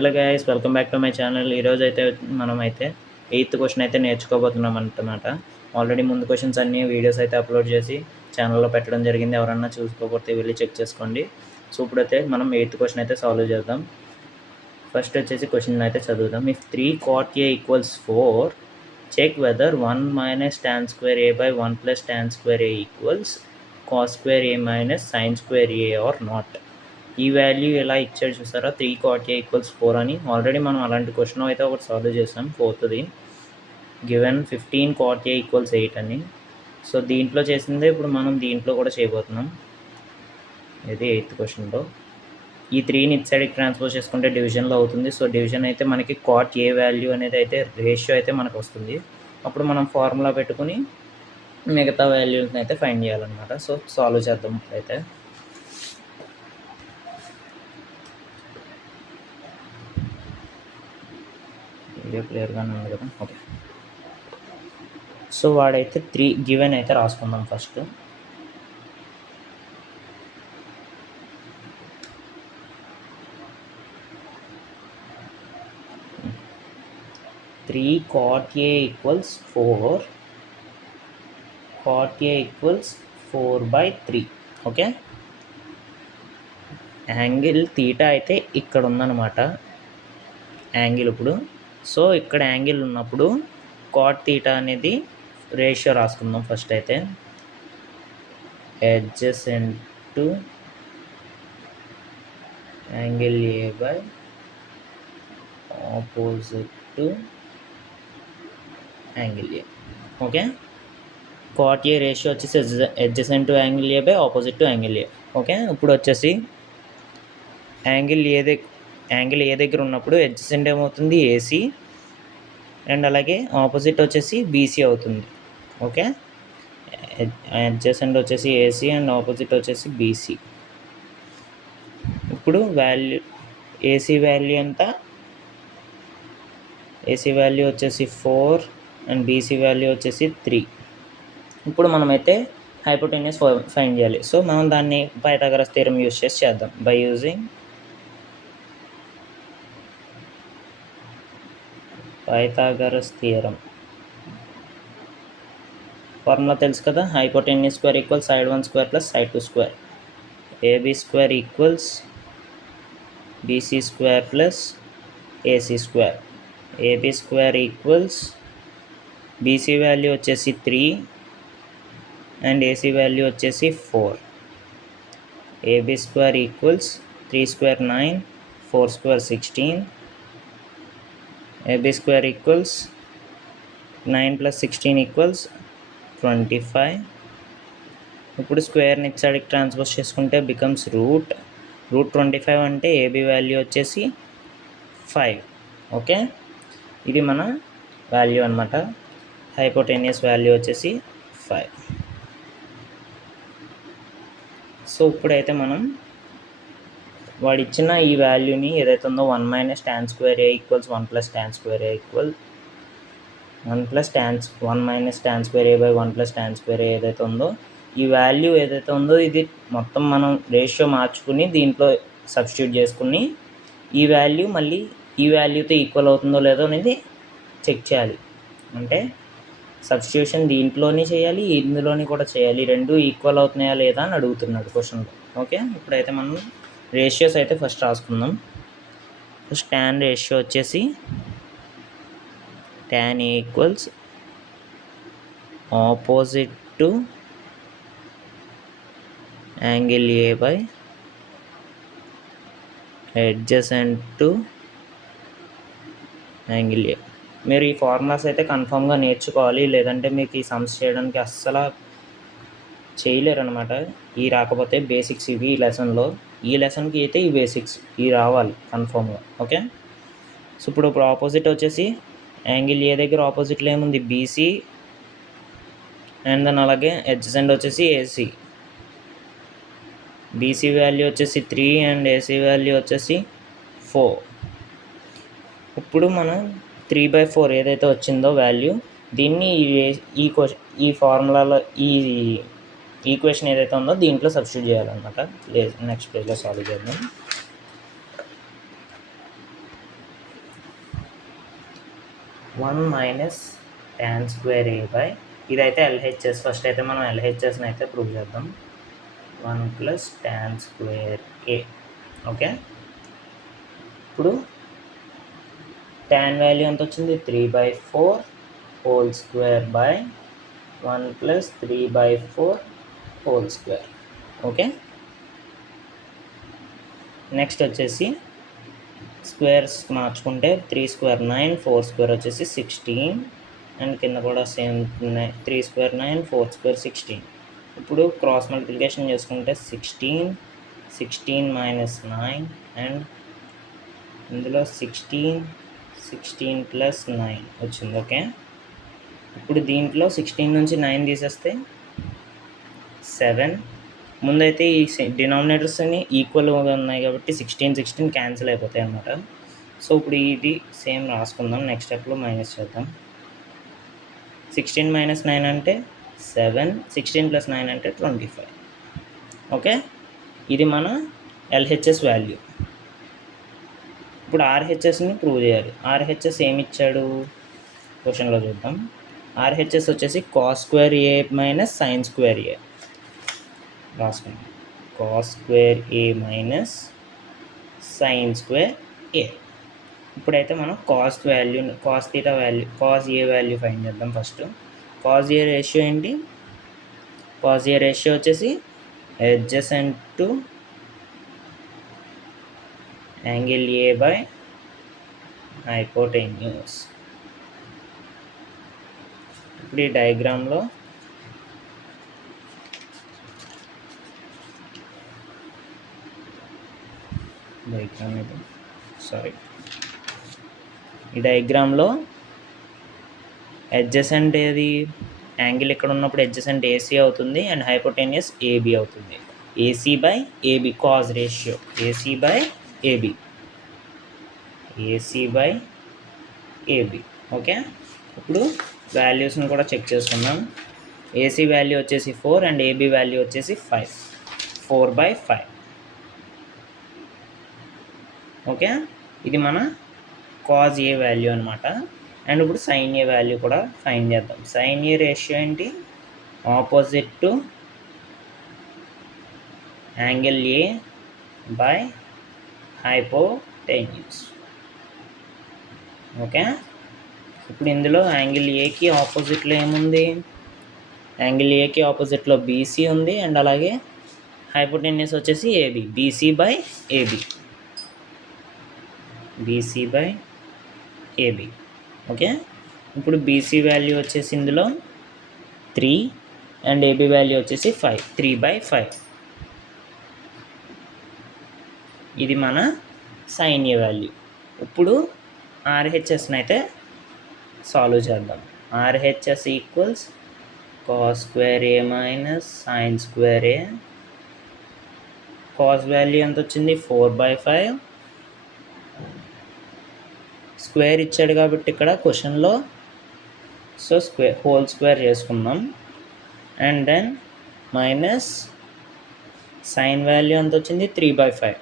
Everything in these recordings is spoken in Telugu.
Hello guys, welcome back to my channel. ఈరోజు అయితే మనమైతే 8th క్వశ్చన్ అయితే నేర్చుకోబోతున్నాం అన్నమాట. ఆల్రెడీ ముందు క్వశ్చన్స్ అన్నీ వీడియోస్ అయితే అప్లోడ్ చేసి ఛానల్లో పెట్టడం జరిగింది. ఎవరన్నా చూసుకోకపోతే వెళ్ళి చెక్ చేసుకోండి. సో ఇప్పుడైతే మనం 8th క్వశ్చన్ అయితే సాల్వ్ చేద్దాం. ఫస్ట్ వచ్చేసి క్వశ్చన్ అయితే చదువుదాం. If 3 cot A = 4, check whether 1 - tan square A by 1 + tan square A equals cos square A - sin square A or not. ఈ వాల్యూ ఎలా ఇచ్చాడు చూసారా, 3 cot A = 4 అని. ఆల్రెడీ మనం అలాంటి క్వశ్చన్ అయితే ఒకటి సాల్వ్ చేసాం, 4th గివెన్ 15 cot A = 8 అని. సో దీంట్లో చేసిందే ఇప్పుడు మనం దీంట్లో కూడా చేయబోతున్నాం. ఇది 8th క్వశ్చన్లో. ఈ 3ని ఇటు సైడ్కి ట్రాన్స్పోజ్ చేసుకుంటే డివిజన్లో అవుతుంది. సో డివిజన్ అయితే మనకి cot A వాల్యూ అనేది అయితే రేషియో అయితే మనకు వస్తుంది. అప్పుడు మనం ఫార్ములా పెట్టుకుని మిగతా వాల్యూస్ని అయితే ఫైండ్ చేయాలన్నమాట. సో సాల్వ్ చేద్దాం అయితే. వీడియో క్లియర్గానే ఉంది కదా, ఓకే. సో వాడైతే 3 గివెన్ అయితే రాసుకుందాం first. Three cot A = 4, cot A = 4/3. Okay, angle theta అయితే ఇక్కడ ఉందన్నమాట యాంగిల్ ఇప్పుడు. సో ఇక్కడ యాంగిల్ ఉన్నప్పుడు cot తీటా అనేది రేషియో రాసుకుందాం ఫస్ట్ అయితే. adjacent angle A by opposite to angle A. Okay, cot A ratio వచ్చేసి adjacent to angle A by opposite to angle A. Okay, ఇప్పుడు వచ్చేసి యాంగిల్ ఏ దగ్గర ఉన్నప్పుడు adjacent ఏమవుతుంది, AC, అండ్ అలాగే ఆపోజిట్ వచ్చేసి BC అవుతుంది. ఓకే, adjacent వచ్చేసి AC అండ్ ఆపోజిట్ వచ్చేసి BC. ఇప్పుడు వాల్యూ AC వాల్యూ ఎంత, AC వాల్యూ వచ్చేసి 4 అండ్ BC వాల్యూ వచ్చేసి 3. ఇప్పుడు మనమైతే హైపోటెన్యూస్ ఫైండ్ చేయాలి. సో మనం దాన్ని పైథాగరస్ థియరం యూజ్ చేసి చేద్దాం. By using Pythagoras theorem formula తెలుసు కదా, hypotenuse square equals side 1 square plus side 2 square. AB square equals BC square plus AC square. AB square equals BC value వచ్చేసి 3 అండ్ AC వాల్యూ వచ్చేసి 4. AB square equals 3 square 9, 4 square 16. AB square equals 9 + 16 = 25. ఇప్పుడు స్క్వేర్ని ఇటు సైడ్కి ట్రాన్స్పోజ్ చేసుకుంటే బికమ్స్ రూట్ 25 అంటే AB వాల్యూ వచ్చేసి 5. ఓకే, ఇది మన వాల్యూ అనమాట. హైపోటెన్యూస్ వాల్యూ వచ్చేసి 5. సో ఇప్పుడైతే మనం వాడు ఇచ్చిన ఈ వాల్యూని ఏదైతే ఉందో 1 - tan square A = 1 + tan square A = 1 + tan square A by 1 + tan square A ఏదైతే ఉందో, ఈ వాల్యూ ఏదైతే ఉందో ఇది మొత్తం మనం రేషియో మార్చుకుని దీంట్లో సబ్స్టిట్యూట్ చేసుకుని ఈ వాల్యూ మళ్ళీ ఈ వాల్యూతో ఈక్వల్ అవుతుందో లేదో అనేది చెక్ చేయాలి. అంటే సబ్స్టిట్యూషన్ దీంట్లోని చేయాలి, ఇందులోని కూడా చేయాలి. రెండు ఈక్వల్ అవుతున్నాయా లేదా అని అడుగుతున్నాడు క్వశ్చన్లో. ఓకే, ఇప్పుడైతే మనం రేషియోస్ అయితే ఫస్ట్ రాసుకుందాం. ఫస్ట్ tan రేషియో వచ్చేసి tan A = opposite to angle A by adjacent to angle A. మీరు ఈ ఫార్ములాస్ అయితే కన్ఫామ్గా నేర్చుకోవాలి, లేదంటే మీకు ఈ సమ్స్ చేయడానికి అస్సలు చేయలేరు అనమాట. ఈ రాకపోతే బేసిక్స్ ఇవి ఈ లెసన్లో, ఈ లెసన్కి అయితే ఈ బేసిక్స్ ఇవి రావాలి కన్ఫామ్గా. ఓకే, సో ఇప్పుడు ఆపోజిట్ వచ్చేసి యాంగిల్ A దగ్గర ఆపోజిట్లో ఏముంది, BC, అండ్ దాని అలాగే adjacent వచ్చేసి AC. BC వాల్యూ వచ్చేసి 3 అండ్ AC వాల్యూ వచ్చేసి 4. ఇప్పుడు మనం 3/4 ఏదైతే వచ్చిందో వాల్యూ, దీన్ని ఈ ఫార్ములాలో ఈ ఈక్వేషన్ ఏదైతే ఉందో దీంట్లో సబ్స్టిట్యూట్ చేయాలన్నమాట. నెక్స్ట్ పేజ్లో సాల్వ్ చేద్దాం. 1 minus tan square A by, ఇదైతే ఎల్హెచ్ఎస్. ఫస్ట్ అయితే మనం ఎల్హెచ్ఎస్ని అయితే ప్రూవ్ చేద్దాం. 1 ప్లస్ tan స్క్వేర్ ఏ. ఓకే, ఇప్పుడు tan వాల్యూ ఎంత వచ్చింది? 3/4 whole square by 1 plus 3/4 whole square. Okay, next వచ్చేసి స్క్వేర్స్ మార్చుకుంటే 3 స్క్వేర్ 9, 4 స్క్వేర్ వచ్చేసి 16, అండ్ కింద కూడా సేమ్ 3 స్క్వేర్ 9, 4 స్క్వేర్ 16. ఇప్పుడు క్రాస్ మల్టిప్లికేషన్ చేసుకుంటే 16 మైనస్ 9, అండ్ ఇందులో 16 ప్లస్ 9 వచ్చింది. ఓకే, ఇప్పుడు దీంట్లో 16 నుంచి 9 తీసేస్తే 7. ముందైతే ఈ డినామినేటర్స్ అన్ని ఈక్వల్గా ఉన్నాయి కాబట్టి 16 క్యాన్సిల్ అయిపోతాయి అన్నమాట. సో ఇప్పుడు ఇది సేమ్ రాసుకుందాం. నెక్స్ట్ స్టెప్లో మైనస్ చేద్దాం. 16 మైనస్ 9 అంటే 7, 16 ప్లస్ 9 అంటే 25. ఓకే, ఇది మన ఎల్హెచ్ఎస్ వాల్యూ. ఇప్పుడు ఆర్హెచ్ఎస్ని ప్రూవ్ చేయాలి. ఆర్హెచ్ఎస్ ఏమి ఇచ్చాడు క్వశ్చన్లో చూద్దాం. ఆర్హెచ్ఎస్ వచ్చేసి cos square A minus sin square A రాసుకుందాం. Cos square A minus sin square ఏ. ఇప్పుడైతే మనం cos value, cos theta value, cos A value find చేద్దాం. ఫస్ట్ కాస్ ఏ రేషియో ఏంటి? కాస్ ఏ రేషియో వచ్చేసి adjacent to angle A by hypotenuse. ఇప్పుడు ఈ డయాగ్రామ్లో ఈ డయాగ్రామ్లో అడ్జసెంట్ ఏది? యాంగిల్ ఇక్కడ ఉన్నప్పుడు అడ్జసెంట్ ఏసీ అవుతుంది అండ్ హైపోటెన్యూస్ ఏబి అవుతుంది. AC by AB cos ratio, AC by AB, AC by AB. Okay, ఇప్పుడు వాల్యూస్ని కూడా చెక్ చేసుకుందాం. ఏసీ వాల్యూ వచ్చేసి 4 అండ్ ఏబి వాల్యూ వచ్చేసి 5. 4/5. ఓకే, ఇది మన కాజ్ ఏ వాల్యూ అనమాట. అండ్ ఇప్పుడు సైన్ ఏ వాల్యూ కూడా ఫైండ్ చేద్దాం. సైన్ ఏ రేషియో ఏంటి? Opposite to angle A by hypotenuse. Okay, ఇప్పుడు ఇందులో యాంగిల్ ఏకి ఆపోజిట్లో ఏముంది? యాంగిల్ ఏకి ఆపోజిట్లో బీసీ ఉంది అండ్ అలాగే హైపోటెన్యూస్ వచ్చేసి AB. BC by AB, BC by AB. Okay, ఇప్పుడు బీసీ వాల్యూ వచ్చేసి ఇందులో 3 అండ్ ఏబి వాల్యూ వచ్చేసి 5. 3/5. ఇది మన సైన్ ఏ వాల్యూ. ఇప్పుడు ఆర్హెచ్ఎస్ని అయితే సాల్వ్ చేద్దాం. RHS equals cos square A minus sin square A. Cos value ఎంత వచ్చింది? 4/5. స్క్వేర్ ఇచ్చాడు కాబట్టి ఇక్కడ క్వశ్చన్లో సో స్క్వేర్ హోల్ స్క్వేర్ చేసుకుందాం. And then minus sin value ఎంత వచ్చింది? 3/5.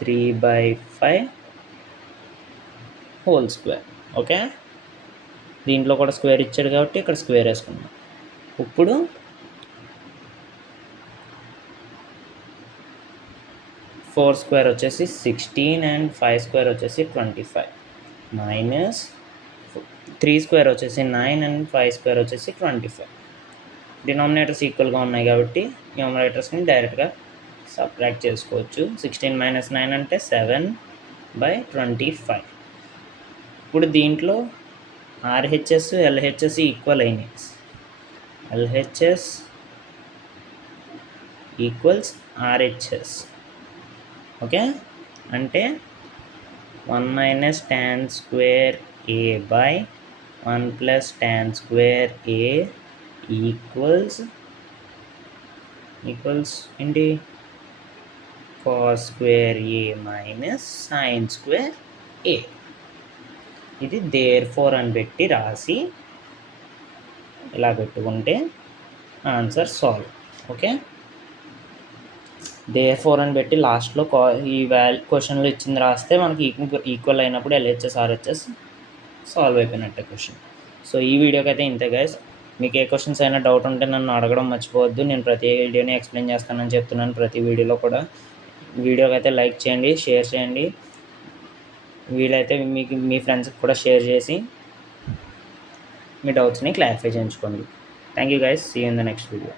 3/5 హోల్ స్క్వేర్. ఓకే, దీంట్లో కూడా స్క్వేర్ ఇచ్చాడు కాబట్టి ఇక్కడ స్క్వేర్ వేసుకుందాం. ఇప్పుడు 4 స్క్వేర్ వచ్చేసి 16 అండ్ 5 స్క్వేర్ వచ్చేసి 25, మైనస్ 3 స్క్వేర్ వచ్చేసి 9 అండ్ 5 స్క్వేర్ వచ్చేసి 25. డినామినేటర్స్ ఈక్వల్గా ఉన్నాయి కాబట్టి న్యూమరేటర్స్ని డైరెక్ట్గా సబ్ట్రాక్ట్ చేసుకోవచ్చు. 16 మైనస్ 9 అంటే 7/25. ఇప్పుడు దీంట్లో ఆర్హెచ్ఎస్ ఎల్హెచ్ఎస్ ఈక్వల్ అయినాయి. LHS equals RHS. ఓకే, అంటే 1 minus tan square A by 1 plus tan square A equals ఏంటి? Cos square A minus sin square A. ఇది దేర్ఫోర్ అని పెట్టి రాసి ఇలా పెట్టుకుంటే answer solve. Okay, therefore అని పెట్టి లాస్ట్లో ఈ క్వశ్చన్లో ఇచ్చింది రాస్తే మనకి ఈక్వల్ అయినప్పుడు ఎల్హెచ్ఎస్ ఆర్హెచ్ఎస్ సాల్వ్ అయిపోయినట్టే క్వశ్చన్. సో ఈ వీడియోకి అయితే ఇంతే గైస్. మీకు ఏ క్వశ్చన్స్ అయినా డౌట్ ఉంటే నన్ను అడగడం మర్చిపోవద్దు. నేను ప్రతి వీడియోని ఎక్స్ప్లెయిన్ చేస్తానని చెప్తున్నాను ప్రతి వీడియోలో కూడా. వీడియోకి అయితే లైక్ చేయండి, షేర్ చేయండి, వీలైతే మీకు మీ ఫ్రెండ్స్కి కూడా షేర్ చేసి మీ డౌట్స్ని క్లారిఫై చేయించుకోండి. Thank you guys, see you in the next video.